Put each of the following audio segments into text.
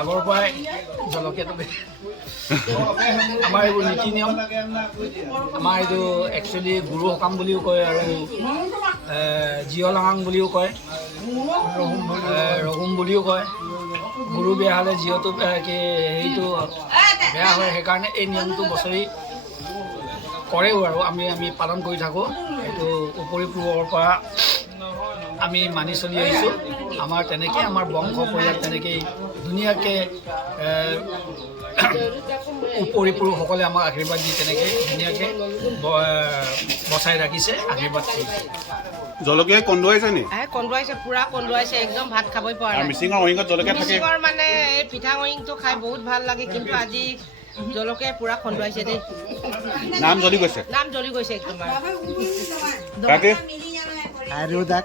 আগৰ পৰাই জলকীয়াটো আমাৰ এইবোৰ নীতি নিয়ম। আমাৰ এইটো একচুৱেলি গুৰু সকাম বুলিও কয় আৰু জীয় লাঙাং বুলিও কয়, ৰগুম বুলিও কয়। গুৰু বেয়া হ'লে জীয়টো হেৰিটো বেয়া হয়, সেইকাৰণে এই নিয়মটো বছৰি কৰেও আৰু আমি পালন কৰি থাকোঁ। এইটো উপৰি পূৰ্বৰ পৰা আমি মানি চলি আহিছোঁ। আমাৰ তেনেকৈ আমাৰ বংশ পৰিয়াল তেনেকেই ধুনীয়াকৈ উপৰি পুৰুষসকলে আমাক আশীৰ্বাদ দি তেনেকৈ ধুনীয়াকৈ বচাই ৰাখিছে, আশীৰ্বাদ কৰিছে। জলকীয়া কন্দুৱাইছে নি? কন্দুৱাইছে, পুৰা কন্দুৱাইছে, একদম ভাত খাবই পৰা নাই। মিচিঙৰ অহিংত জলকীয়া থাকে। মিচিঙৰ মানে এই পিঠা অহিংটো খাই বহুত ভাল লাগে, কিন্তু আজি জলকীয়াই পুৰা খন্দুৱাইছে দেই। নাম জ্বলি গৈছে, নাম জ্বলি গৈছে একদম। আৰু তাক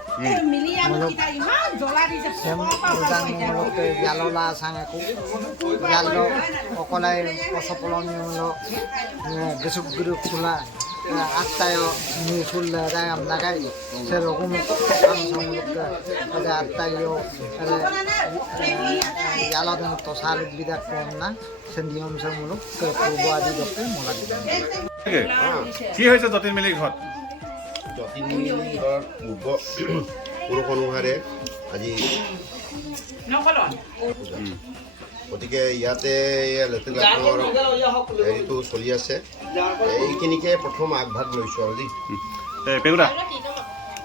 জাললা চাঙাকো জালো অকলাই পচপলনি হলো besok guru pula attayo ni fulla dagam lagai serokum samuluk ada attayo jalo dan tosal bidak konna sendiom samuluk ke pubuadi dokte mulai কি হৈছে জটিল মিলি ঘৰত? জতিনগৰ পুৰুষ অনুসাৰে আজি গতিকে ইয়াতে লেতেৰাৰ হেৰিটো চলি আছে, এইখিনিকে প্ৰথম আগভাগ লৈছোঁ আৰু দেই। পেগুদা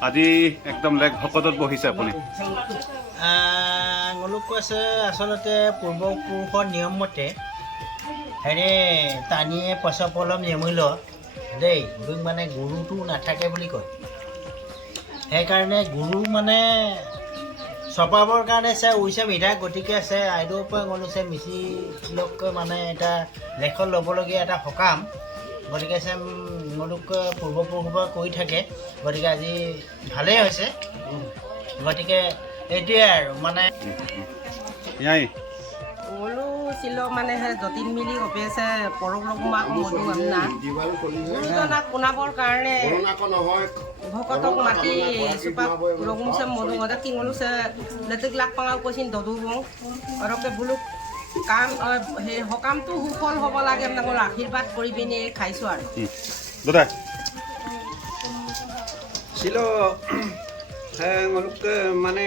আজি একদম লেগ ভকতত বহিছে আপুনি। মুলুক কৈছে আচলতে পূৰ্বপুৰুষৰ নিয়ম মতে হেৰি টানিয়ে পইচা পলম নেমুল দেই, গুৰুক মানে গুৰুটো নাথাকে বুলি কয়। সেইকাৰণে গুৰু মানে চপাবৰ কাৰণে উইছে মিঠা, গতিকে আছে আইদেউৰ পৰা গ'লোছে মিচিলকৈ মানে এটা লেখত ল'বলগীয়া এটা সকাম, গতিকে মোলোক পূৰ্বপুৰুষৰ পৰা কৰি থাকে, গতিকে আজি ভালেই হৈছে। গতিকে এইটোৱে আৰু মানে ওলো ছিল মানে যতীন মিলি অপেছে পৰক লগমা মধু আমনা উজনা কোনাবৰ কাৰণে ভকতক মাতি সুপাক ৰগুমছে মধু গদা কিঙলুছে লেতেক লাখ পাঙাও কৈছিল দদু বং অৰকে বুলুক কাম সেই সকামটো সুফল হ'ব লাগে আপোনালোকৰ আশীৰ্বাদ কৰি পিনি খাইছোঁ আৰু দাদা ছিল মানে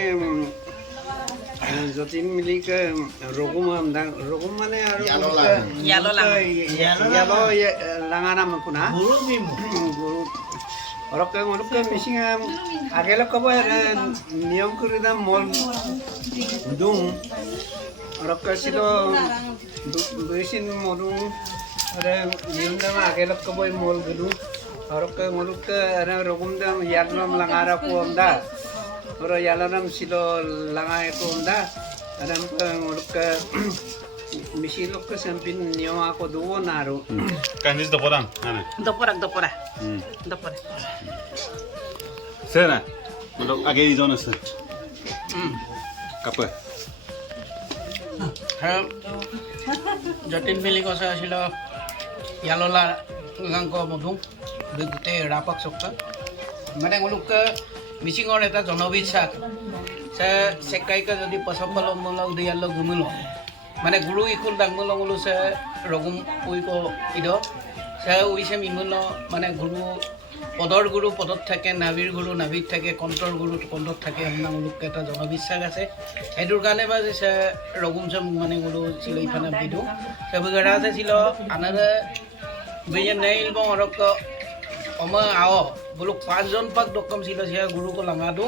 যতীন মিলিকে ৰগুম মানে আৰু লাঙা নাম শুনা গুৰু অৰকে মলুকে মিচিং আগেলে ক'ব নিয়ম কৰি দাম মল দুং অৰকে ছিল দুইচিন মধু নিয়ম দাম আগেলে ক'ব মল গুদু অৰকে মলুকে ৰগুম দাম ইয়াত নাম লাঙাৰা কুৱম দা Ora yalanam silo langa ko onda adam ka misilo ka sampin niyo ako duwo naro কাহিনী দপৰাং না দপৰা সে না মোলক আগে ইজন আছে কাপে জটিল মিলি গছ আছিল ইয়াললা গাংক মধু গোটেই ৰাপাক চক্কা মানে মোলোক মিচিঙৰ এটা জনবিশ্বাস চেকাইকে যদি পচপলমূলক দিয়াল গুমিল মানে গুৰু ইকুল ডাঙমূলমূলো সে ৰগুম উইক ইদ সে উইছে মিমূল মানে গুৰু পদৰ গুৰু পদত থাকে, নাভিৰ গুৰু নাভিত থাকে, কণ্ঠৰ গুৰু কণ্ঠত থাকে, আপোনালোক এটা জনবিশ্বাস আছে। সেইটোৰ কাৰণে বা সে ৰগুম সে মানে গুৰু ছিল ইফানে বিদু সে বুগাৰা আছে ছিল আনাৰে বেয়ে নেইল বং অৰক অমা আও বোলো 5 জন পাক দকম ছিল সে গুৰুকো লাঙাটো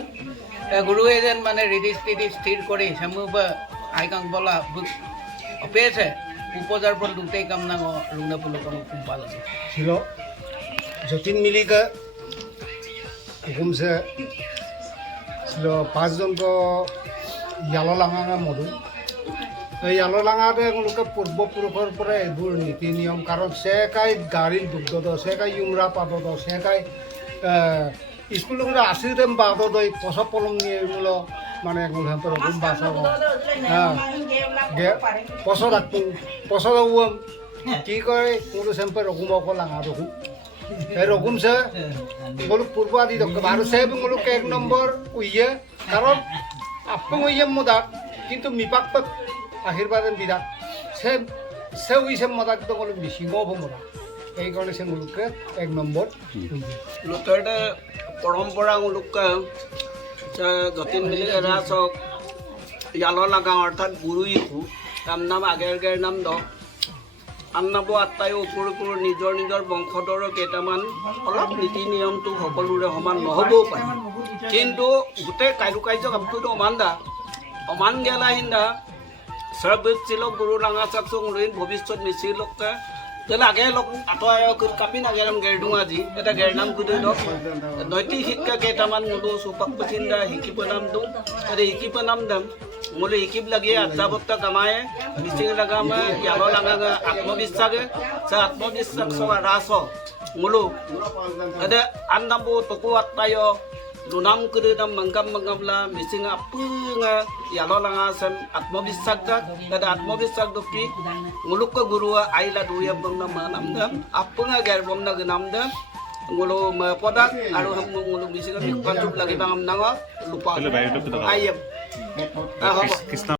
গুৰুৱে যেন মানে ৰেডি স্থিৰ কৰি সেমুবা আইকাং বলা অপেছে উপজাৰ পৰ দুটেই কাম নাঙ ৰুণে পুলকন কুম্পাল আছে ছিল যতীন মিলিকা হুকুমছে ছিল 5 জন को ইয়ালো লাঙা মধু এই ইয়ালো লাঙাতে লোকে পূৰ্বপুৰুষৰ পৰা এইবোৰ নীতি নিয়ম, কাৰণ চেকাই গাড়ীৰ দুগ্ধ চেকাই ইউমৰা পাত চেকাই স্কুল আশীৰ্বাদ বাদ পচা পলম নিয়েমূল মানে রকম বাসা পচা রাখতো পচা কি করে কোনো সেম্পে রকম লাঙা রকম এই রকম সে বলুক পূর্ব আদি আর সে বলুক 1 নম্বর উইয়ে কারণ আপন উইয়ে মোদার কিন্তু মিপাক্ত আশীর্বাদ বিরাট সে হইছে মজা কিন্তু কোনো মিশিংও ভমরা এই কারণে সে মুলুকে 1 নম্বর লোকের পরম্পরা মুলুকে যতীন মিলি রাসক ইয়াললা গাঁও অর্থাৎ গুরু ইকু তার নাম আগের নাম দ আন্নাব আত্মায়ো ওপৰ নিজৰ বংশধৰৰ কেইটামান অলপ নীতি নিয়মটো সকলোৰে সমান নহ'বও পাৰে কিন্তু গোটেই কাৰ্য কামটো অমান গেলা হিন্দা সৰ্বচিলক গুৰু ৰাঙা চাকচং লৈ ভৱিষ্যত মিছিলকে তেলে আগে লগ আঁতৰাই কাপি নাগেৰাম গেৰডুঙাজি এটা গেৰনাম গুদৈ দক নৈতিক শিক্ষা কেইটামান মোলো চৌপাক পচিন্দা শিকিব নাম দিওঁ এটা শিকিব নাম দাম মোলে শিকিব লাগে আধ্যাবত্তা কামায়ে মিচিং লাগামে ইয়াল লাগাঙে আত্মবিশ্বাসে সে আত্মবিশ্বাস সবা রাস মোলো এটা আন নামবো তকু আত্মায় দুনাম করে নাম মঙ্গামলা মিচিং আপুঙে ইয়াল লাঙা সেম আত্মবিশ্বাস দাক এটা আত্মবিশ্বাস দপি মুলুক গুরু আইলা দুইয়া বংনা নাম দাম আপুঙে গেরবম না নাম দাম মোলো পদাক আৰু মোলো মিচিং বিকল্প লাগিব নাম নাঙ লুপা আইএম কৃষ্ণ